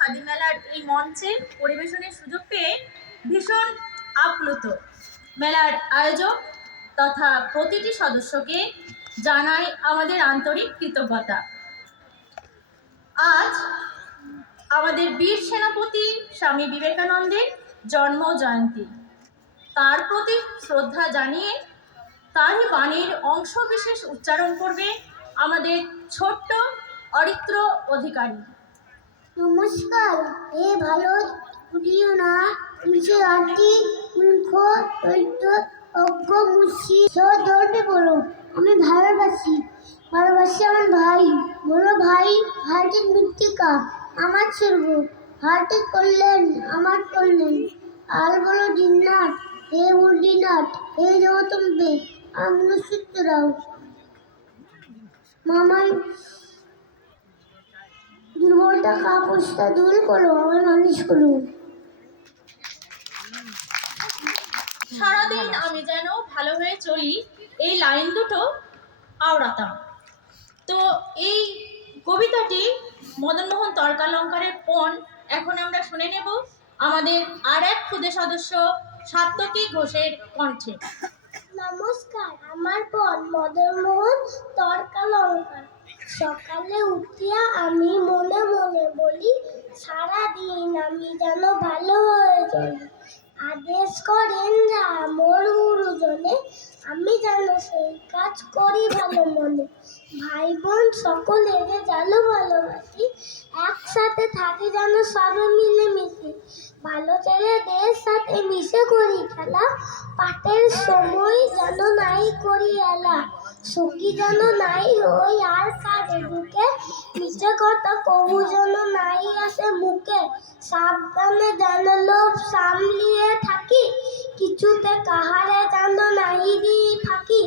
খাদি মেলার এই মঞ্চে পরিবেশনের সুযোগ পেয়ে ভীষণ আপ্লুত। মেলার আয়োজক তথা প্রতিটি সদস্যকে জানাই আমাদের আন্তরিক কৃতজ্ঞতা। আজ আমাদের বীর সেনাপতি স্বামী বিবেকানন্দের জন্ম জয়ন্তী। তার প্রতি শ্রদ্ধা জানিয়ে তারই বাণীর অংশ বিশেষ উচ্চারণ করবে আমাদের ছোট্ট অরিত্র অধিকারী। নমস্কার। এ ভালো পুরিও না নিচে আটি মুখ দৈত্য অজ্ঞ মুসি সব ধরবে বলো। আমি ভালোবাসি আমার ভাই। বলো ভাই, ভাইটির মৃত্তিকা আমার ছেড়ব, ভাইটি করলেন আমার করলেন। আর বলো দিননাথ, হে মুরদিনাথ, হে জগতম্বে আমরা সূত্ররাও মামাই দুর্বলতা কাপুসটা দূর করো, আমার মানুষ করো। সারাদিন আমি যেন ভালো হয়ে চলি, এই লাইন দুটো আওড়াতাম। তো এই কবিতাটি মদনমোহন তর্কালঙ্কারের পণ এখন আমরা শুনে নেব আমাদের আর এক ক্ষুদে সদস্য সাত্তকী ঘোষের কণ্ঠে। নমস্কার, আমার পণ মদনমোহন তর্কালঙ্কার। সকালে উঠিয়া আমি মনে মনে বলি, সারাদিন আমি যেন ভালো হয়ে চলি। আদেশ করেন যা মোর গুরুজনে, আমি যেন সেই কাজ করি ভালো মনে। ভাই বোন সকলের যেন ভালোবাসি, একসাথে থাকি যেন সবে মিলে মিশি। ভালো ছেলেদের সাথে মিশে করি খেলা, পাটের সময় যেন নাই করি এলা। সুখী যেন নাই হই আর কারে বুকে, মিছে কথা কবু যেন নাই আসে মুখে। সাবধানে যেন লোভ সামলিয়ে থাকি, কিছুতে কাহারে যেন নাই দিয়ে থাকি।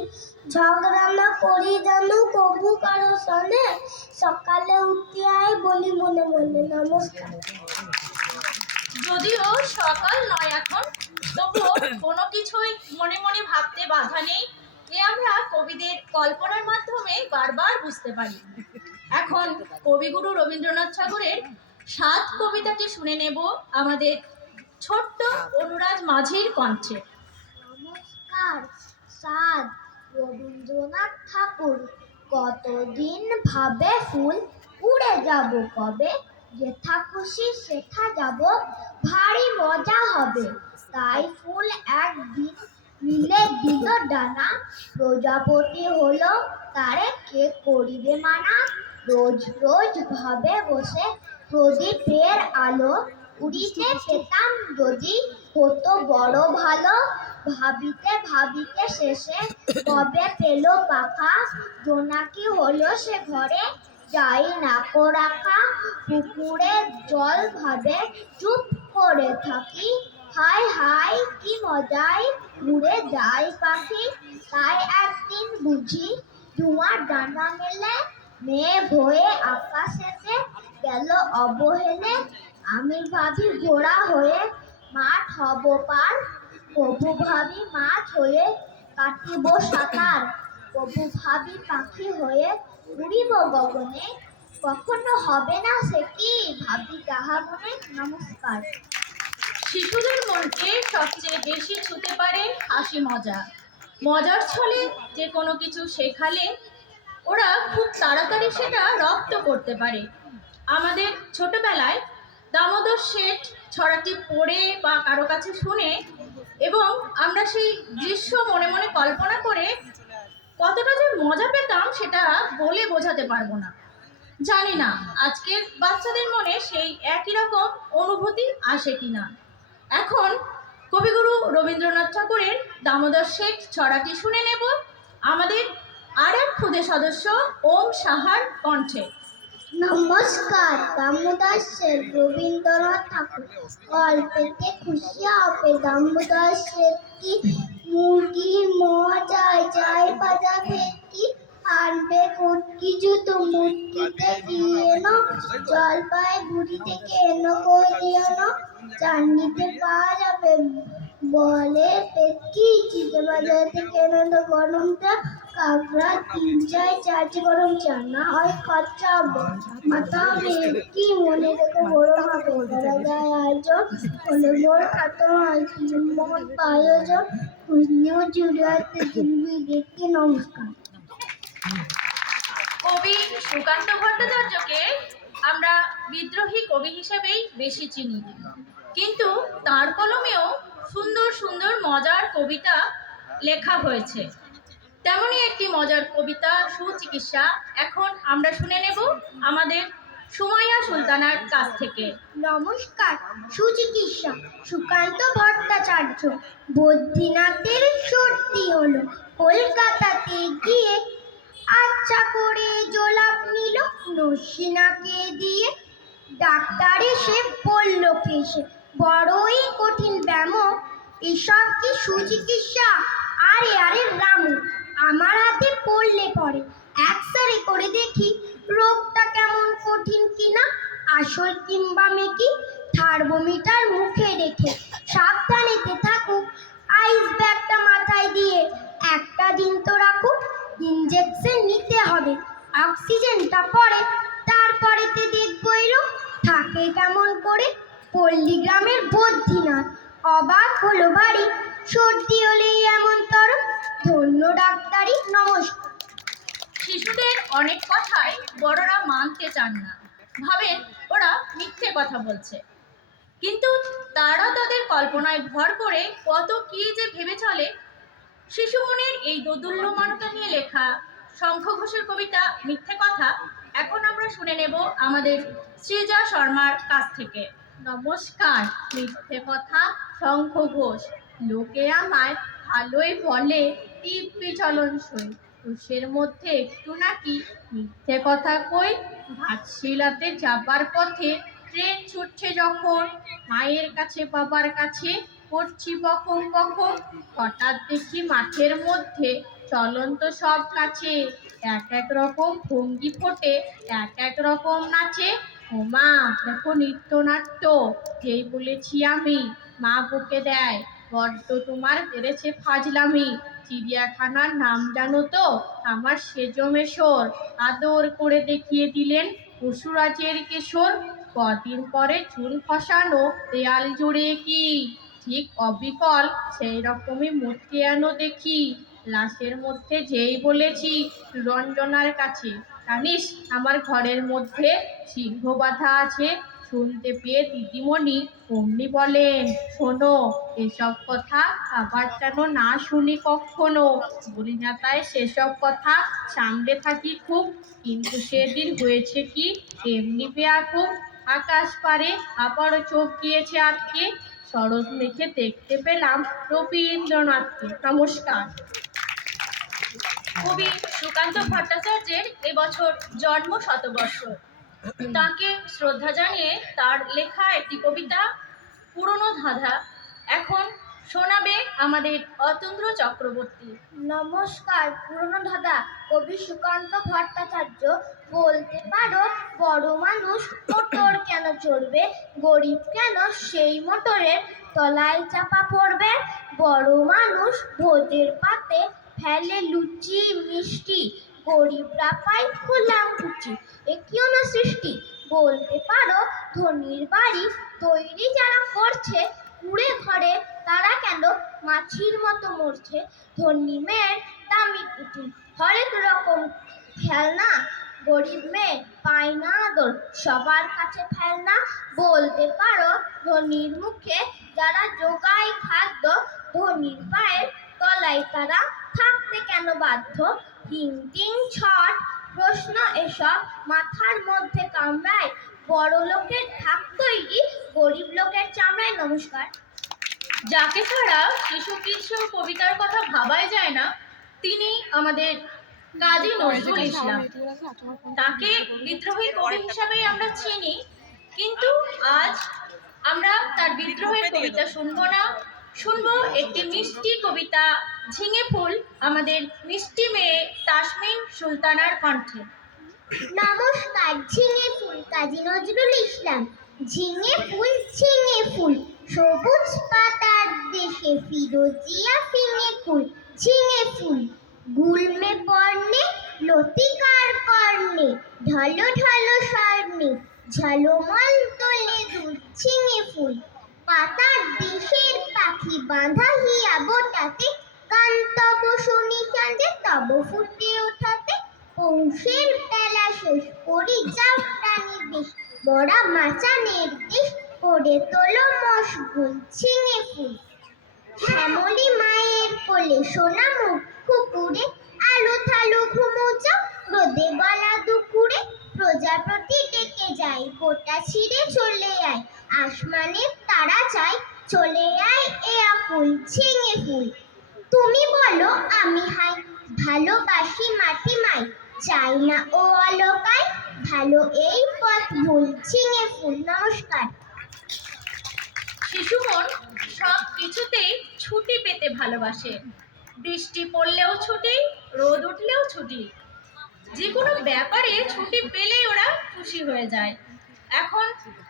ঝগড়া না করি যেন কবু কারো সনে, সকালে উঠিয়াই বলি মনে মনে নমস্কার। যদিও সকাল নয় এখন, তবুও কোনো কিছুই মনে মনে ভাবতে বাধা নেই, এ আমরা কবিদের কল্পনার মাধ্যমে বারবার বুঝতে পারি। এখন কবিগুরু রবীন্দ্রনাথ ঠাকুরের সাত কবিতাটি শুনে নেব আমাদের ছোট্ট অনুরাজ মাঝির কণ্ঠে। নমস্কার। সাদ রবীন্দ্রনাথ ঠাকুর। কতদিন ভাবে ফুল, উড়ে যাব কবে, যেথা খুশি সেথা যাব, ভারী মজা হবে। তাই ফুল একদিন মিলে দিল ডানা, প্রজাপতি হলো তারে কে করিবে মানা। রোজ রোজ ভাবে বসে প্রদীপের আলো, উড়িতে পেতাম যদি হতো বড় ভালো। ভাবিতে ভাবিতে শেষে কবে পেল পাখা, জোনাকি হলো সে ঘরে যাই না কো রাখা। পুকুরে জল ভাবে চুপ করে থাকি, হায় হায় কি মজায় উড়ে যায় পাখি। তাই একদিন বুঝি ধোঁয়ার ডানা মেলে, মেয়ে ভয়ে আকাশেতে গেল অবহেলে। আমি ভাবি ঘোড়া হয়ে মাঠ হব পার, প্রভু ভাবি মাছ হয়ে কাটিব সাঁতার। প্রভু ভাবি পাখি হয়ে উড়িব গগনে, কখনো হবে না সে কি ভাবি তাহা মনে। নমস্কার। শিশুদের মনকে সবচেয়ে বেশি ছুঁতে পারে হাসি মজা। মজার ছলে যে কোনো কিছু শেখালে ওরা খুব তাড়াতাড়ি সেটা রপ্ত করতে পারে। আমাদের ছোটবেলায় দামোদর শেঠ ছড়াটি পড়ে বা কারো কাছে শুনে এবং আমরা সেই দৃশ্য মনে মনে কল্পনা করে কতটা যে মজা পেতাম সেটা বলে বোঝাতে পারবো না। জানি না আজকের বাচ্চাদের মনে সেই একই রকম অনুভূতি আসে কিনা। এখন কবিগুরু রবীন্দ্রনাথ ঠাকুরের দামোদর শেঠ ছড়াটি শুনে নেব আমাদের আর এক ক্ষুদে সদস্য ওম সাহার কণ্ঠে। নমস্কার। দামোদর শেঠ রবীন্দ্রনাথ ঠাকুর। অল্পেতে খুশি হবে দামোদর শেঠ কি, মুরগির মজায় যায় বাজা ভেটকি। আনবে কুটকি জুতো মুটকিতে দিয়ে নো, জলপাই গুড়ি থেকে এনো দিও নো, চাটনিতে পাওয়া যাবে বলে পেটকি, চিতে বাজার থেকে এনো গরম চা, কাঁকড়া 3 4 গরম চা, না হয় খরচা হবে, মাথা হবে কি, মনে রেখে বড় হবে, করা যায় আয়োজন, হলে বড় খাতো হয় মত আয়োজন, কুইনিও জুড়াতে দিবি দেখতে। নমস্কার। কবি সুকান্ত ভট্টাচার্যকে আমরা বিদ্রোহী কবি হিসেবেই বেশি চিনি, কিন্তু তার কলমেও সুন্দর সুন্দর মজার কবিতা লেখা হয়েছে। তেমনই একটি মজার কবিতা সুচিকিৎসা এখন আমরা শুনে নেব আমাদের সুমাইয়া সুলতানার কাছ থেকে। নমস্কার। সুচিকিৎসা সুকান্ত ভট্টাচার্য। বদ্রীনাথের সর্দি হলো, কলকাতাতে গিয়ে আচ্ছা করে জোলাপ নিল নসিনাকে দিয়ে, ডাক্তার এসে বলল কেসে বড়ই কঠিন ব্যামো, এসব কি সুচিকিৎসা? আরে আরে রামু, আমার হাতে পড়লে পরে এক্সরে করে দেখি রোগটা কেমন কঠিন কিনা, আসল কিংবা মেকি, থার্মোমিটার মুখে রেখে সাবধানেতে থাকুক, আইস ব্যাগটা মাথায় দিয়ে একটা দিন তো রাখুক, ইঞ্জেকশন নিতে হবে, অক্সিজেনটা পরে, তারপরেতে দেখবো এলো থাকে কেমন করে। পল্লীগ্রামের বদ্রীনাথ অবাক হলো বাড়ি, সর্দি হলেই এমন তর, ধন্য ডাক্তারি। নমস্কার। শিশুদের অনেক কথাই বড়রা মানতে চান না, ভাবেন ওরা মিথ্যে কথা বলছে, কিন্তু তারা তাদের কল্পনায় ভর করে কত কি যে ভেবে চলে। শিশু মনের এই দোদুল্যমানতা নিয়ে লেখা শঙ্খ ঘোষের কবিতা মিথ্যে কথা এখন আমরা শুনে নেব আমাদের সৃজা শর্মার কাছ থেকে। নমস্কার। মিথ্যে কথা শঙ্খ ঘোষ, লোকে আমায় ভালোই বলে দিব্যি চলনসই, ঘোষের মধ্যে একটু নাকি মিথ্যে কথা কই, ঘাটশিলাতে যাবার পথে ট্রেন ছুটছে যখন, মায়ের কাছে বাবার কাছে করছি বকম বকম, হঠাৎ দেখি মাঠের মধ্যে চলন্ত সব কাছে, এক এক রকম ভঙ্গি ফোটে এক এক রকম নাচে, ওমা দেখো নৃত্যনাট্য, যেই বলেছি আমি মা বকে দেয়, বড্ড তোমার বেড়েছে ফাজলামি, চিড়িয়াখানার নাম জানো তো আমার সেজো মেশর, আদর করে দেখিয়ে দিলেন পশুরাজের কেশর, কদিন পরে চুল ফসানো দেয়াল জুড়ে কি, ঠিক অবিকল সেই রকমই মূর্তি এনো দেখি, লাশের মধ্যে যেই বলেছি রঞ্জনার কাছে, জানিস আমার ঘরের মধ্যে সিংহ বাঁধা আছে, শুনতে পেয়ে দিদিমণি অমনি বলেন, শোনো এসব কথা আবার যেন না শুনি কখনো, বলি না তাই সেসব কথা সামনে থাকি খুব, কিন্তু সেদিন হয়েছে কি এমনি বেয়াকুব, আকাশ পারে আবারও চোখ গিয়েছে আটকে, শরৎ মেঘে দেখতে পেলাম রবীন্দ্রনাথকে। নমস্কার। কবি সুকান্ত ভট্টাচার্যের এবছর জন্ম শতবর্ষ, তাকে শ্রদ্ধা জানিয়ে তার লেখা একটি কবিতা পুরনো ধাঁধা এখন শোনাবে আমাদের অতন্দ্র চক্রবর্তী। নমস্কার। পুরনো ধাঁধা কবি সুকান্ত ভট্টাচার্য। বলতে পারো বড় মানুষ মোটর কেন চড়বে, গরিব কেন সেই মোটরের তলায় চাপা পড়বে, বড় মানুষ ভোজের পাতে ফেলে লুচি মিষ্টি, গরিবরা পায় খোলাম কুচি, একিও না সৃষ্টি। বলতে পারো ধনির বাড়ি তৈরি যারা করছে, কুড়ে ঘরে তারা কেন মাছির মতো মরছে, ধনী মেয়ের দামি পুতুল হরেক রকম খেলনা, গরিব মেয়ে পায় না আদর সবার কাছে ফেলনা। বলতে পারো ধনীর মুখে যারা জোগায় খাদ্য, ধনীর পায়ের তলায় তারা থাকতে কেন বাধ্য, হিং টিং ছট প্রশ্ন এসব মাথার মধ্যে কামড়ায়, বড় লোকের ঢাক তৈরি গরিব লোকের চামড়ায়। নমস্কার। যাকে ছাড়া শিশু কৃষ্ণ কবিতার কথা ভাবাই যায় না, তিনি আমাদের কাজী নজরুল ইসলাম। তাকে বিদ্রোহী কবি হিসাবেই আমরা চিনি, কিন্তু আজ আমরা তার বিদ্রোহের কবিতা শুনবো না, শুনবো একটি মিষ্টি কবিতা ঝিঙে ফুল আমাদের মিষ্টি মেয়ে তাসমিন সুলতানার কণ্ঠে। নমস্কার, ঝিঙে ফুল কাজী নজরুল ইসলাম। ঝিঙে ফুল ঝিঙে ফুল, সবুজ পাতার দেশে ফিরোজিয়া ফিঙে ফুল। ঝিঙে ফুল গুলমে বর্ণে, লতিকার কর্ণে, ঢলো ঢলো স্বর্ণে, ঝলমল তোলে দুল। ঝিঙে ফুল পাতার দেশের পাখি, বাঁধা হিয়া বোটাতে, গান তব শুনি সাঁঝে তব ফুটে ওঠাতে। পৌষের বেলা শেষ করি যাও প্রাণী বেশ, বড়া মাচানের দেশ করে তোলো মশগুল। ঝিঙে ফুল শ্যামলী মায়ের কোলে, সোনা মুখ কুকুরে, আলো থালো ঘুমো যাও রোদে গলা দুপুরে। প্রজাপতি ডেকে যায়, গোটা ছিঁড়ে চলে আয়, আসমানের তারা চাই, চলে আয় এ আকুল। ঝিঙে ফুল তুমি বলো আমি হাই, ভালোবাসি মাটি মাই, চাই না ও অলকায়, ভালো এই পথ ভুল। ঝিঙে ফুল। নমস্কার। শিশু মন সব কিছুতেই ছুটি পেতে ভালোবাসে। বৃষ্টি পড়লেও ছুটি, রোদ উঠলেও ছুটি, যে কোনো ব্যাপারে ছুটি পেলেই ওরা খুশি হয়ে যায়। এখন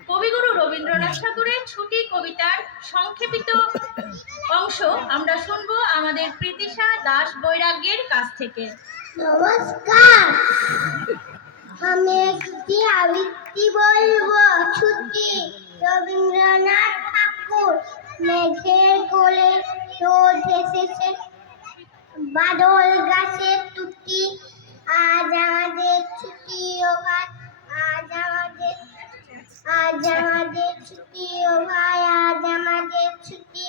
কবিগুরু রবীন্দ্রনাথ ঠাকুরের ছুটি কবিতার সংক্ষেপিত অংশ আমরা শুনবো আমাদের প্রীতিশা দাস বৈরাগ্যের কাছ থেকে। নমস্কার, আমি একটি আবৃত্তি বলবো। ছুটি রবীন্দ্রনাথ ঠাকুর। মেঘের কোলে রোদ এসেছে, বাদল গাছে টুটি, আজ আমাদের ছুটি ও ভাই, আজ আমাদের ছুটি ও ভাই, আজ আমাদের ছুটি।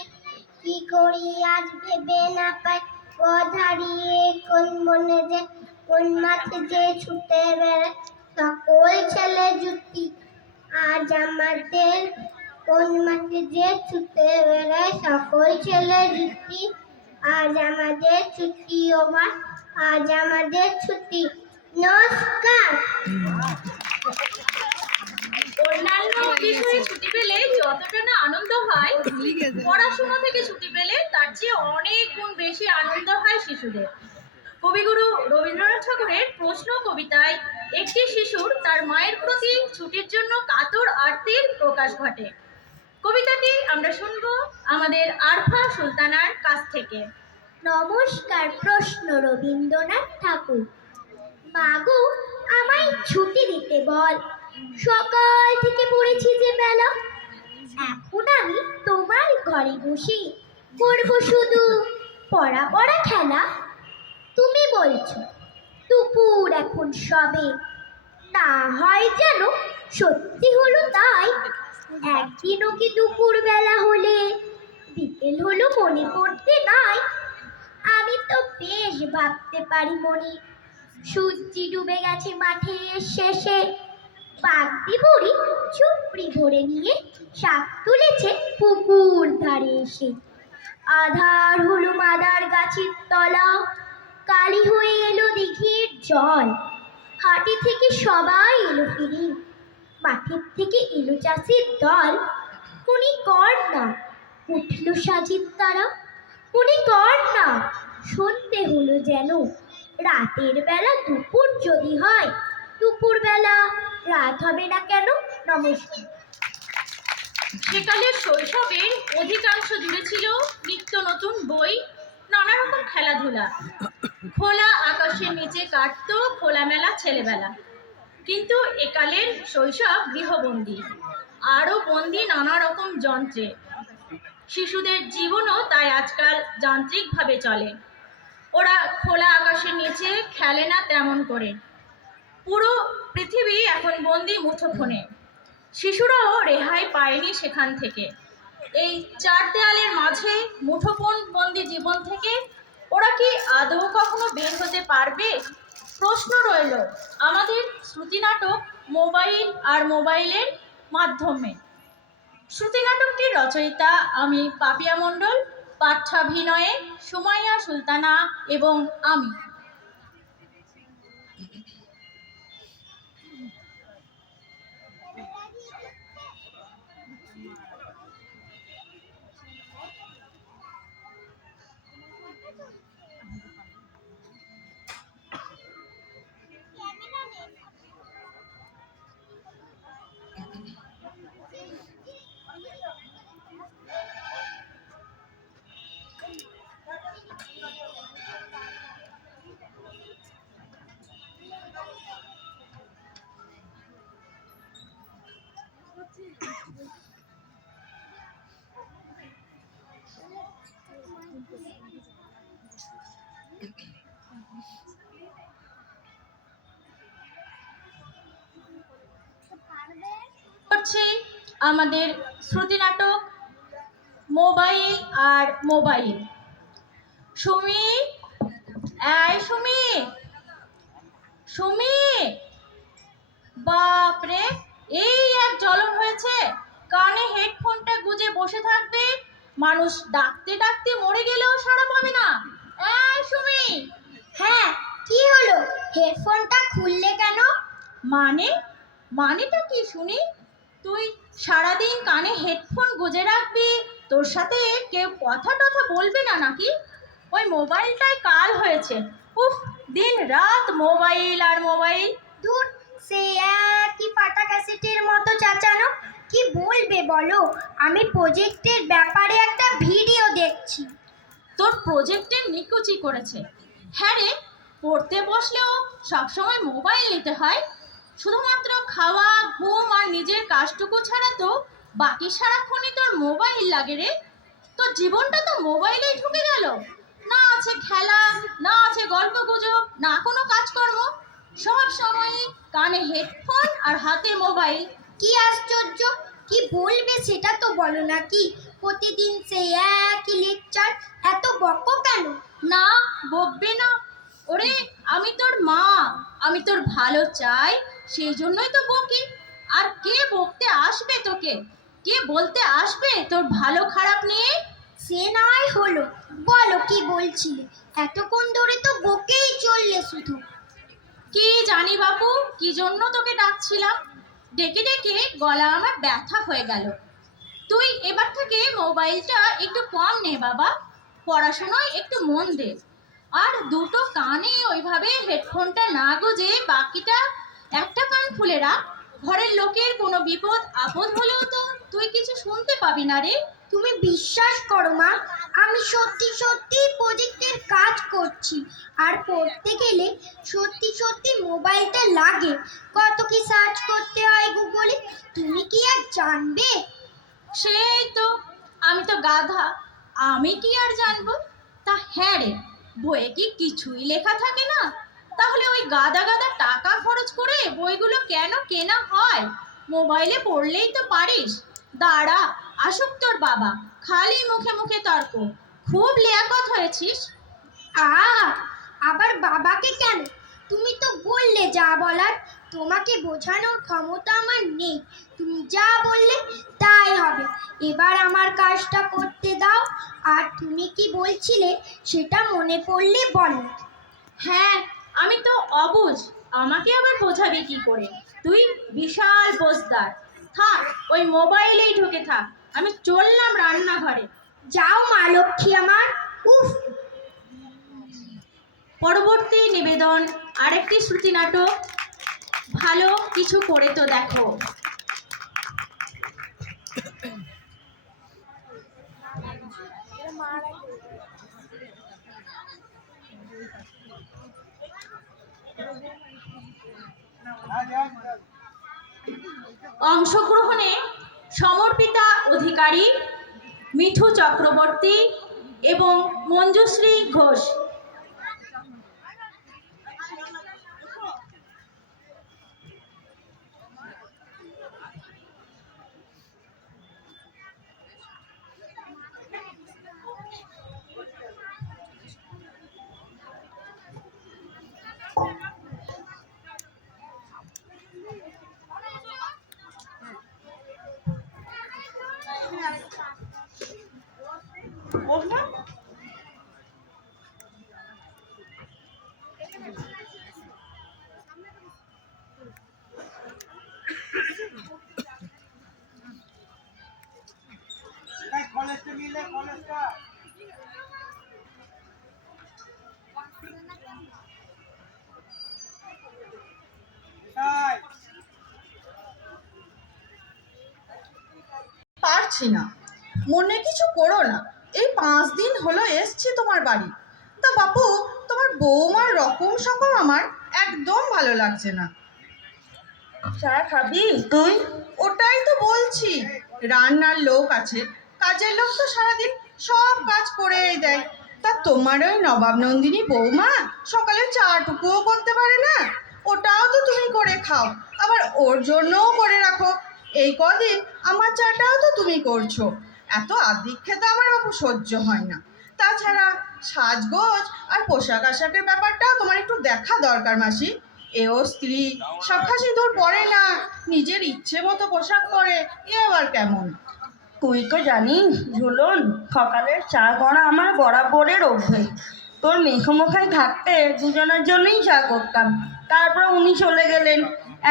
কি করি আজ ভেবে না পাই, পথ হারিয়ে কোন বনে যে, কোন মাঠে যে ছুটে বেড়ায় সকল ছেলে জুটি। আজ আমাদের কোন মাঠে যে ছুটে বেড়ায় সকল ছেলে জুটি। আজ আমাদের ছুটি ও ভাই, আজ আমাদের ছুটি। নমস্কার। অন্যান্য বিষয়ে ছুটি পেলে যতটা না আনন্দ হয়, পড়াশোনা থেকে ছুটি পেলে তার চেয়ে অনেক গুণ বেশি আনন্দ হয় শিশুদের। কবিগুরু রবীন্দ্রনাথ ঠাকুরের প্রশ্ন কবিতায় একটি শিশুর তার মায়ের প্রতি ছুটির জন্য কাতর আর্তির প্রকাশ ঘটে। কবিতাটি আমরা শুনবো আমাদের আরফা সুলতানার কাছ থেকে। নমস্কার। প্রশ্ন রবীন্দ্রনাথ ঠাকুর। মাগো আমায় ছুটি দিতে বল, সকাল থেকে পড়েছি যে বেলা, এখন আমি তোমার ঘরে বসে করবো শুধু পড়া পড়া খেলা। তুমি বলছো দুপুর এখন সবে, না হয় যেন সত্যি হলো তাই। একদিনও কি দুপুর বেলা হলে বিকেল হলো মনে পড়তে নাই। আমি তো বেশ ভাবতে পারি মনে, সূর্যি ডুবে গেছে মাঠের শেষে, বাগদি বুড়ি চুপড়ি ভরে নিয়ে শাক তুলেছে পুকুর ধারে এসে। আধার হলো মাদার গাছের তলা, কালি হয়ে এলো দিঘির জল, হাটে থেকে সবাই এলো ফিরে, মাঠের থেকে এলো চাষির দল। মনে কর না উঠল সাজির তারা, মনে কর না সন্ধে হলো যেন, রাতের বেলা দুপুর যদি হয়, দুপুর বেলা রাত হবে না কেন। নমস্কার। সেকালের শৈশবের অধিকাংশ জুড়ে ছিল নিত্য নতুন বই, নানা রকম খেলাধুলা, খোলা আকাশের নিচে কাটতো খোলামেলা ছেলেবেলা। কিন্তু একালের শৈশব গৃহবন্দী, আরও বন্দী নানা রকম যন্ত্রে। শিশুদের জীবনও তাই আজকাল যান্ত্রিকভাবে চলে। ওরা খোলা আকাশের নিচে খেলে না তেমন করে, পুরো পৃথিবী এখন বন্দি মুঠোফোনে। শিশুরাও রেহাই পায়নি সেখান থেকে। এই চার দেয়ালের মাঝে মুঠোফোন বন্দি জীবন থেকে ওরা কি আদৌ কখনো বের হতে পারবে? প্রশ্ন রইল আমাদের শ্রুতি নাটক মোবাইল আর মোবাইলের মাধ্যমে। শ্রুতি নাটকটির রচয়িতা আমি পাপিয়া মণ্ডল, পাঠ্যাভিনয়ে সুমাইয়া সুলতানা এবং আমি। করছি আমাদের শ্রুতি নাটক মোবাইল আর মোবাইল। সুমি, এই সুমি, সুমি, বাপরে, এই এক জ্বলন হয়েছে। কানে হেডফোনটা গুজে বসে থাকবে, মানুষ ডাকতে ডাকতে মরে গেলেও সাড়া পাবে না। এই সুমি। হ্যাঁ, কি হলো? হেডফোনটা খুললে কেন? মানেটা কি শুনি? তুই সারাদিন কানে হেডফোন গুজে রাখবি, তোর সাথে কেউ কথা টথা বলবে না নাকি? ওই মোবাইলটাই কাল হয়েছে। উফ, দিন রাত মোবাইল আর মোবাইল। দূর, সেই একই ফাটা ক্যাসেটের মতো চাচানো। কি বলবে বলো? আমি প্রজেক্টের ব্যাপারে একটা ভিডিও দেখছি। তোর প্রজেক্টের নিকুচি করেছে। হ্যাঁ রে, পড়তে বসলেও সবসময় মোবাইল নিতে হয়। শুধুমাত্র খাওয়া, ঘুম আর নিজের কাজটুকু ছাড়া তো বাকি সারাক্ষণই তোর মোবাইল লাগে রে। তোর জীবনটা তো মোবাইলেই ঢুকে গেল। না আছে খেলা, না আছে গল্প গুজব, না কোনো কাজকর্ম। সব সময়ই কানে হেডফোন আর হাতে মোবাইল। কি আশ্চর্য! কি বলবে সেটা তো বলো নাকি? প্রতিদিন সেই একই লেকচার, এত বকো কেন? না, বকবে না। ওরে, আমি তোর মা, আমি তোর ভালো চাই, সেই জন্যই তো বকি। আর কে বকতে আসবে তোকে? কে বলতে আসবে তোর ভালো খারাপ নিয়ে? সে নয় হলো, বলো কি বলছিলে? এতক্ষণ ধরে তো বকেই চললে শুধু। কি জানি বাপু, কি জন্য তোকে ডাকছিলাম। ডেকে ডেকে গলা আমার ব্যথা হয়ে গেল। তুই এবার থেকে মোবাইলটা একটু কম নে বাবা, পড়াশোনায় একটু মন দে। আর দুটো কানে ওইভাবে হেডফোনটা না গুজে বাকিটা একটা কান খুলে রাখ। ঘরের লোকের কোনো বিপদ আপদ হলেও তো তুই কিছু শুনতে পাবি না রে। তুমি বিশ্বাস করো মা, আমি সত্যি সত্যি প্রজেক্টের কাজ করছি। আর পড়তে গেলে সত্যি সত্যি মোবাইলটা লাগে। কত কি সার্চ করতে হয় গুগলে, তুমি কি আর জানবে? সেই তো, আমি তো গাধা, আমি কি আর জানবো? তা হ্যাঁ রে, বইয়ে কি কিছুই লেখা থাকে না? তাহলে ওই গাদা গাদা টাকা খরচ করে বইগুলো কেন কেনা হয়? মোবাইলে পড়লেই তো পারিস। দাঁড়া, আসুক তোর বাবা, খালি মুখে মুখে তর্ক। খুব লিয়াকত হয়েছিস। আবার বাবাকে কেন? তুমি তো বললে যা বলার। তোমাকে বোঝানোর ক্ষমতা আমার নেই। তুমি যা বললে তাই হবে। এবার আমার কাজটা করতে দাও। আর তুমি কি বলছিলে সেটা মনে পড়লে বলো। হ্যাঁ, আমি তো অবুঝ, আমাকে আবার বোঝাবে কি করে? তুই বিশাল বোঝদার। থাক, ওই মোবাইলেই ঢুকে থাক, আমি চললাম রান্নাঘরে। যাও মা লক্ষ্মী আমার। উফ। পরবর্তী নিবেদন আরেকটি শ্রুতি নাটক, ভালো কিছু করে তো দেখো। অংশগ্রহণে সমর্পিতা অধিকারী, মিঠু চক্রবর্তী এবং মঞ্জুশ্রী ঘোষ। পারছি না, মনে কিছু করো না। এই 5 দিন হলো এসছি তোমার বাড়ি। তা বাপু, তোমার বৌমার রকম সকম আমার একদম ভালো লাগছে না। চা খাবি তুই? ওটাই তো বলছি, রান্নার লোক আছে, কাজের লোক তো সারাদিন সব কাজ করেই দেয়। তা তোমার ওই নবাব নন্দিনী বৌমা সকালে চাটুকুও করতে পারে না? ওটাও তো তুমি করে খাও, আবার ওর জন্যও করে রাখো। এই কদিন আমার চাটাও তো তুমি করছো। এত আদিক্ষেতা আমার বাবু সহ্য হয় না। তাছাড়া সাজগোজ আর পোশাক আশাকের ব্যাপারটাও তোমার একটু দেখা দরকার মাসি। এও স্ত্রী, শাঁখা সিঁদুর পরে না, নিজের ইচ্ছে মতো পোশাক পরে, এ আবার কেমন? তুই তো জানিস ঝুলন, সকালের চা করা আমার বরাবরের অভ্যেস। তোর মেখোমুখায় থাকতে দুজনের জন্যই চা করতাম, তারপর উনি চলে গেলেন,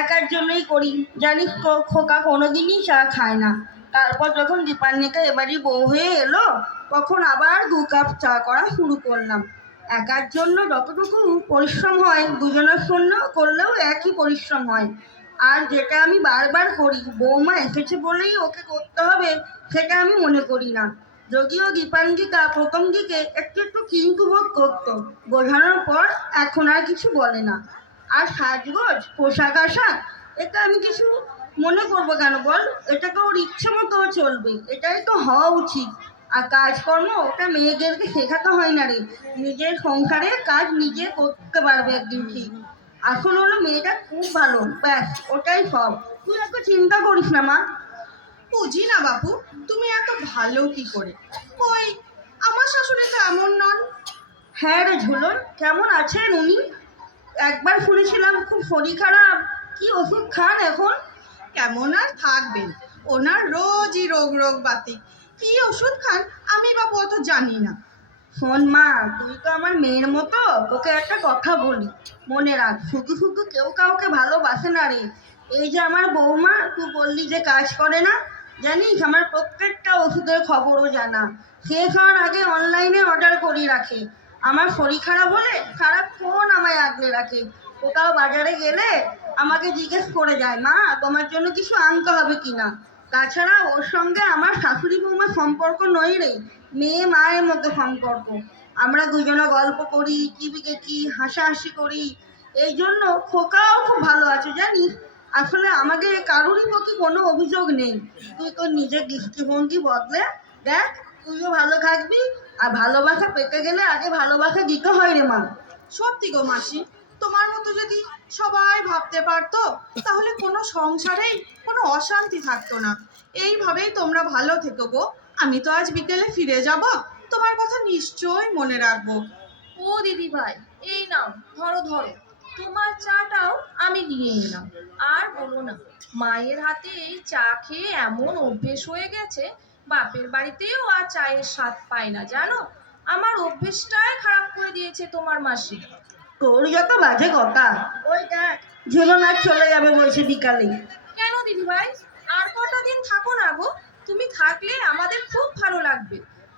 একার জন্যই করি। জানিস তো খোকা কোনোদিনই চা খায় না। তারপর যখন দীপান্বিতা এবারই বউ হয়ে এলো, তখন আবার 2 কাপ চা করা শুরু করলাম। একার জন্য যতটুকু পরিশ্রম হয় দুজনের জন্য করলেও একই পরিশ্রম হয়। আর যেটা আমি বারবার করি, বৌমা এসেছে বলেই ওকে করতে হবে, সেটা আমি মনে করি না। যদিও দীপাঙ্গিকা প্রথম দিকে একটু একটু কিন্তু বোধ করতো, বোঝানোর পর এখন আর কিছু বলে না। আর সাজগোজ পোশাক আশাক, এটা আমি কিছু মনে করবো কেন বল? এটাকে ওর ইচ্ছে মতো চলবে, এটাই তো হওয়া উচিত। আর কাজকর্ম ওটা মেয়েদেরকে শেখাতে হয় না রে, নিজের সংসারে কাজ নিজে করতে পারবে একদিন ঠিক। এখন হলো মেয়েটা খুব ভালো, ব্যাস ওটাই সব। তুই একটু চিন্তা করিস না মা। বুঝি না বাপু, তুমি এত ভালো কি করে? ওই আমার শাশুড়ি তো এমন নন। হ্যাঁ রে ঝুলন, কেমন আছেন উনি? একবার শুনেছিলাম খুব শরীর খারাপ, কি ওষুধ খান এখন? কেমন আর থাকবেন, ওনার রোজই রোগ রোগ বাতি। কি ওষুধ খান আমি বাবু অত জানি না। শোন মা, তুই তো আমার মেয়ের মতো, তোকে একটা কথা বলি, মনে রাখ, শুধু শুধু কেউ কাউকে ভালোবাসে না রে। এই যে আমার বৌমা, তুই বললি যে কাজ করে না, জানিস আমার প্রত্যেকটা ওষুধের খবরও জানা। শেষ হওয়ার আগে অনলাইনে অর্ডার করিয়ে রাখে। আমার শরীর খারাপ হলে সারাক্ষণ আমায় আগলে রাখে। কোথাও বাজারে গেলে আমাকে জিজ্ঞেস করে যায়, মা তোমার জন্য কিছু আনতে হবে কিনা। তাছাড়া ওর সঙ্গে আমার শাশুড়ি বৌমার সম্পর্ক নয় রে, মেয়ে মায়ের মতো সম্পর্ক। আমরা দুজনে গল্প করি, টিভি দেখি, হাসাহাসি করি। এই জন্য খোকাও খুব ভালো আছে জানিস। আসলে আমাদের কারোরই প্রতি কোনো অভিযোগ নেই। তুই তোর নিজের দৃষ্টিভঙ্গি বদলে দেখ, তুইও ভালো থাকবি। আর ভালোবাসা পেতে গেলে আগে ভালোবাসা দিতে হয় রে মা। সত্যি গো মাসি, তোমার মতো যদি সবাই ভাবতে পারতো তাহলে কোনো সংসারেই কোনো অশান্তি থাকতো না। এইভাবেই তোমরা ভালো থেকো গো। আমি তো আজ বিকেলে ফিরে যাব, তোমার কথা নিশ্চয়ই মনে রাখবো। ও দিদি ভাই, এই নাও, ধরো ধরো, তোমার চাটাও আমি নিয়ে এলাম। আর বলো না, মায়ের হাতে এই চা খেয়ে এমন অভ্যেস হয়ে গেছে, বাপের বাড়িতেও আর চায়ের স্বাদ পায় না জানো। আমার অভ্যেসটাই খারাপ করে দিয়েছে তোমার মাসি। তোর যত বাজে কথা। ওই দেখ ঝুলন আর চলে যাবে বলছে বিকালে। কেন দিদি ভাই, আর কটা দিন থাকো না গো। তুমি থাকলে আমাদের খুব ভালো লাগবে।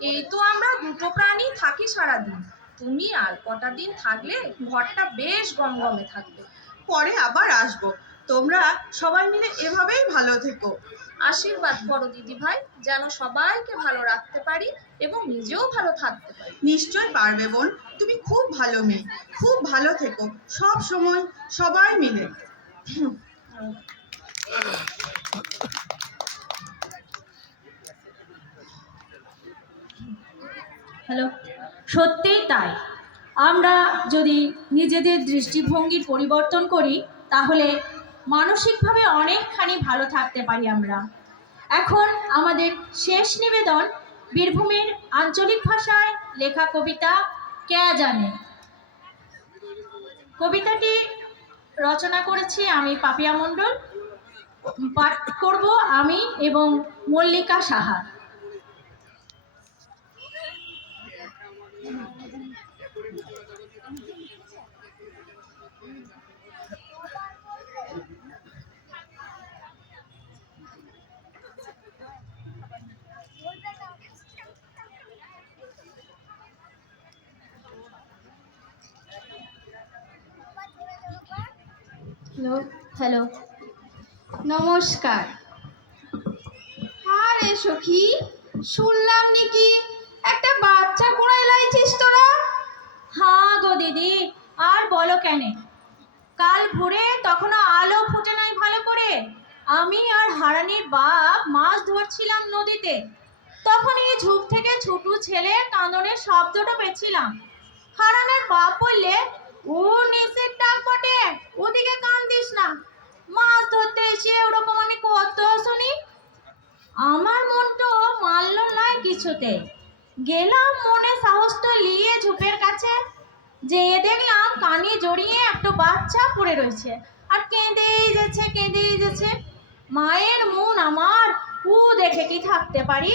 এই তো আমরা দুটো প্রাণী থাকি সারাদিন, তুমি আর কটা দিন থাকলে ঘরটা বেশ গমগমে থাকবে। পরে আবার আসবো। তোমরা সবাই মিলে এভাবেই ভালো থেকো। আশীর্বাদ করো দিদি ভাই, যেন সবাইকে ভালো রাখতে পারি এবং নিজেও ভালো থাকতে পারি। নিশ্চয় পারবে বোন, তুমি খুব ভালো মেয়ে। খুব ভালো থেকো সব সময়, সবাই মিলে। হ্যালো, সত্যিই তাই। আমরা যদি নিজেদের দৃষ্টিভঙ্গির পরিবর্তন করি তাহলে মানসিকভাবে অনেকখানি ভালো থাকতে পারি আমরা। এখন আমাদের শেষ নিবেদন বীরভূমের আঞ্চলিক ভাষায় লেখা কবিতা কে জানে। কবিতাটি রচনা করেছি আমি পাপিয়া মণ্ডল, পাঠ করব আমি এবং মল্লিকা সাহা। হ্যালো হ্যালো, নমস্কার। আরে সখী, শুনলাম নাকি একটা বাচ্চা কোড়ায় লাইছিস তোরা? হ্যাঁ গো দিদি, আর বলো কেন, কাল ভোরে তখনও আলো ফুটে নাই ভালো করে, আমি আর হারানির বাপ মাছ ধরছিলাম নদীতে। তখন এই ঝুপ থেকে ছোট ছেলের কাঁদনের শব্দটা পেয়েছিলাম। হারানের বাপ বললে, ও নিচের ডাক বটে, ওদিকে কান দিস না। মাছ ধরতে এসে ওরকম আমি কত শুনি। আমার মনটা মানল না কিছুতে। গেলাম মনে সাহসটা নিয়ে ঝুপের কাছে, যেয়ে দেখলাম কানে জড়িয়ে একটা বাচ্চা পড়ে রয়েছে আর কেঁদেই যাচ্ছে। মায়ের মন আমার, ও দেখে কি থাকতে পারি।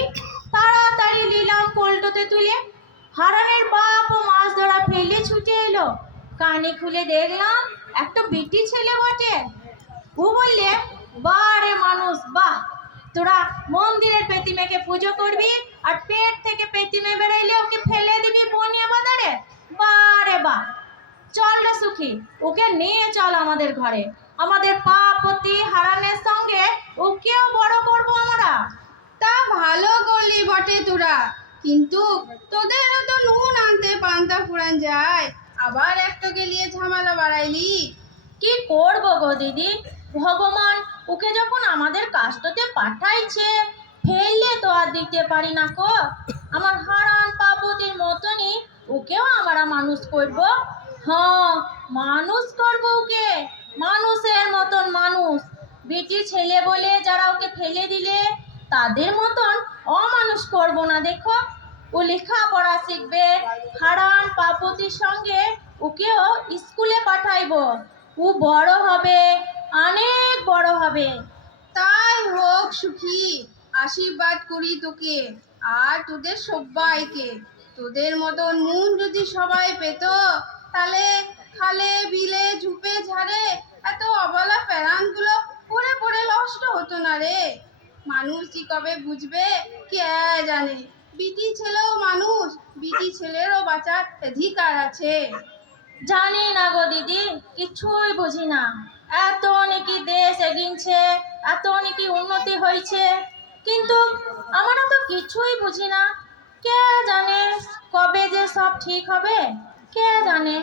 তাড়াতাড়ি নিলাম কোলটোতে তুলে। হারানের বাপ ও মাছ ধরা ফেলে ছুটে এলো। কানে খুলে দেখলাম একটা বিটি ছেলে বটে। ও বললে, বাহ রে মানুষ বাহ, তোরা মন্দিরের পেতিমেকে পুজো করবি আর পেট থেকে পেতিমে বেরোইলে ওকে ফেলে দিবি বনিয়া বাজারে। বাহ রে বাহ, চল রে সুখী, ওকে নিয়ে চল আমাদের ঘরে। আমাদের পাপতি হারানের সঙ্গে ওকেও বড় করবো আমরা। তা ভালো করলি বটে তোরা, কিন্তু তোদেরও তো নুন আনতে পান্তা ফুরান যায়, আবার একটাকে নিয়ে ঝামেলা বাড়াইলি। কি করব গো দিদি, ভগবান ওকে যখন আমাদের কাস্টতে পাঠাইছে, ফেললে তো আর দিতে পারি না কো। আমার হারান পাপতির মতনই ওকেও আমরা মানুষ করব। হ্যাঁ, মানুষ করব ওকে, মানুষের মতন মানুষ। বেটি ছেলে বলে যারা ওকে ফেলে দিলে, তাদের মতন অমানুষ করব না। দেখো, ও লেখাপড়া শিখবে, হারান পাপতির সঙ্গে ওকেও স্কুলে পাঠাইবো। ও বড় হবে, অনেক বড় হবে। তাই হোক সুখী, আশীর্বাদ করি তোকে আর তোদের সবাইকে। তোদের মতন মন যদি সবাই পেত, তাহলে খালে বিলে ঝুপে ঝাড়ে এত অবলা প্যারানগুলো পড়ে পড়ে নষ্ট হতো না রে। মানুষ কি কবে বুঝবে কে জানে। বিটি ছেলেও মানুষ, বিটি ছেলেরও বাঁচার অধিকার আছে। জানি না গো দিদি, কিছুই বুঝি না। এত নাকি দেশ এগিয়েছে, এত নাকি উন্নতি হয়েছে, কিন্তু আমরা তো কিছুই বুঝি না। কে জানে কবে যে সব ঠিক হবে, কে জানে।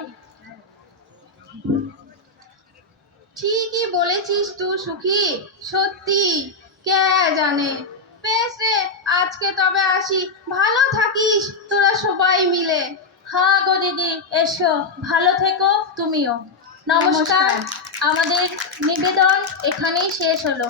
ঠিকই বলেছিস তুই সুখী, সত্যি কে জানে। বেশ রে, আজকে তবে আসি, ভালো থাকিস তোরা সবাই মিলে। হ্যাঁ গো দিদি, এসো, ভালো থেকো তুমিও। নমস্কার। নমস্কার। আমাদের নিবেদন এখানেই শেষ হলো।